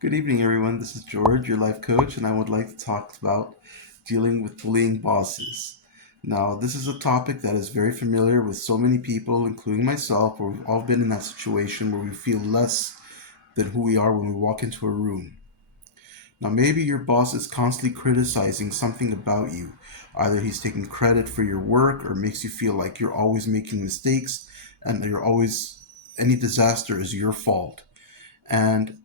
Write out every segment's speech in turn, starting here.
Good evening, everyone. This is George, your life coach, and I would like to talk about dealing with bullying bosses. Now, this is a topic that is very familiar with so many people, including myself, where we've all been in that situation where we feel less than who we are when we walk into a room. Now, maybe your boss is constantly criticizing something about you. Either he's taking credit for your work or makes you feel like you're always making mistakes and any disaster is your fault. And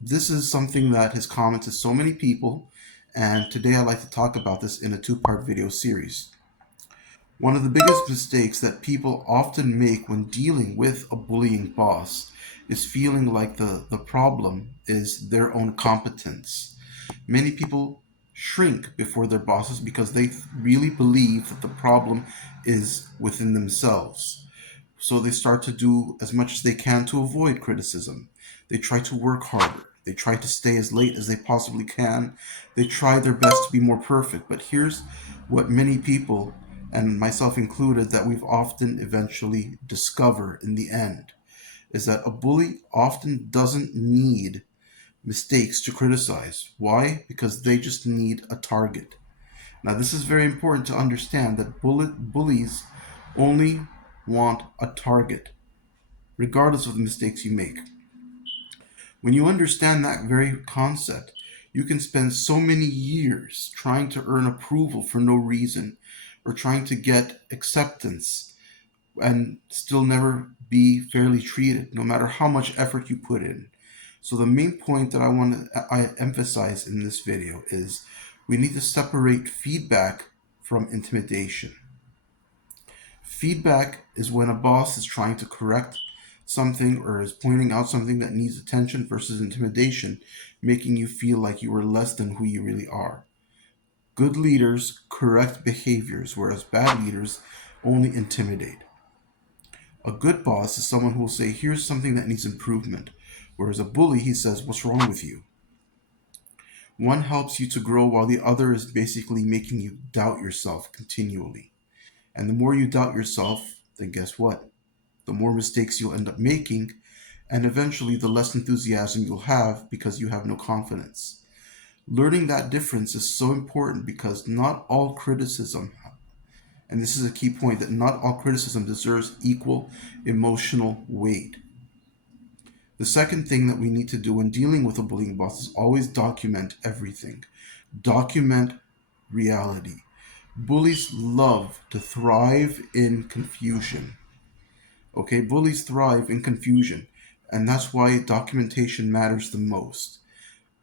this is something that has common to so many people, and today I'd like to talk about this in a two-part video series. One of the biggest mistakes that people often make when dealing with a bullying boss is feeling like the problem is their own competence. Many people shrink before their bosses because they really believe that the problem is within themselves. So they start to do as much as they can to avoid criticism. They try to work harder. They try to stay as late as they possibly can. They try their best to be more perfect. But here's what many people, and myself included, that we've often eventually discover in the end is that a bully often doesn't need mistakes to criticize. Why? Because they just need a target. Now, this is very important to understand that bullies only want a target, regardless of the mistakes you make. When you understand that very concept, you can spend so many years trying to earn approval for no reason or trying to get acceptance and still never be fairly treated, no matter how much effort you put in. So the main point that I emphasize in this video is we need to separate feedback from intimidation. Feedback is when a boss is trying to correct something or is pointing out something that needs attention versus intimidation, making you feel like you are less than who you really are. Good leaders correct behaviors, whereas bad leaders only intimidate. A good boss is someone who will say, here's something that needs improvement, whereas a bully, he says, what's wrong with you? One helps you to grow while the other is basically making you doubt yourself continually. And the more you doubt yourself, then guess what? The more mistakes you'll end up making, and eventually the less enthusiasm you'll have because you have no confidence. Learning that difference is so important because not all criticism, and this is a key point, that not all criticism deserves equal emotional weight. The second thing that we need to do when dealing with a bullying boss is always document everything. Document reality. Bullies love to thrive in confusion. Okay, bullies thrive in confusion, and that's why documentation matters the most.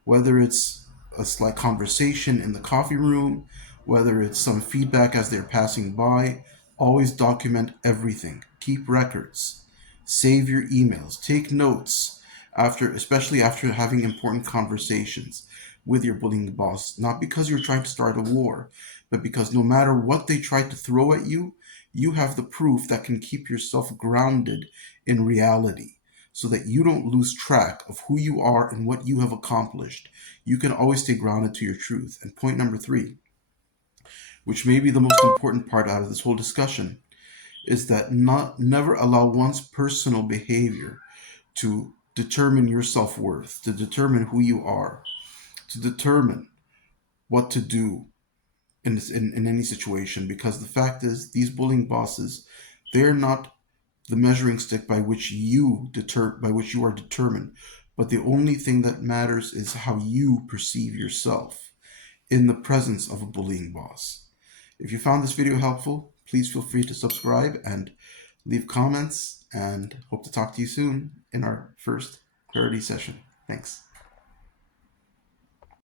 Whether it's a slight conversation in the coffee room, whether it's some feedback as they're passing by, always document everything. Keep records. Save your emails. Take notes especially after having important conversations with your bullying boss. Not because you're trying to start a war, but because no matter what they try to throw at you, you have the proof that can keep yourself grounded in reality so that you don't lose track of who you are and what you have accomplished. You can always stay grounded to your truth. And point number three, which may be the most important part out of this whole discussion, is that never allow one's personal behavior to determine your self-worth, to determine who you are, to determine what to do in any situation. Because the fact is, these bullying bosses, they're not the measuring stick by which you are determined, but the only thing that matters is how you perceive yourself in the presence of a bullying boss. If you found this video helpful, please feel free to subscribe and leave comments, and hope to talk to you soon in our first clarity session. Thanks.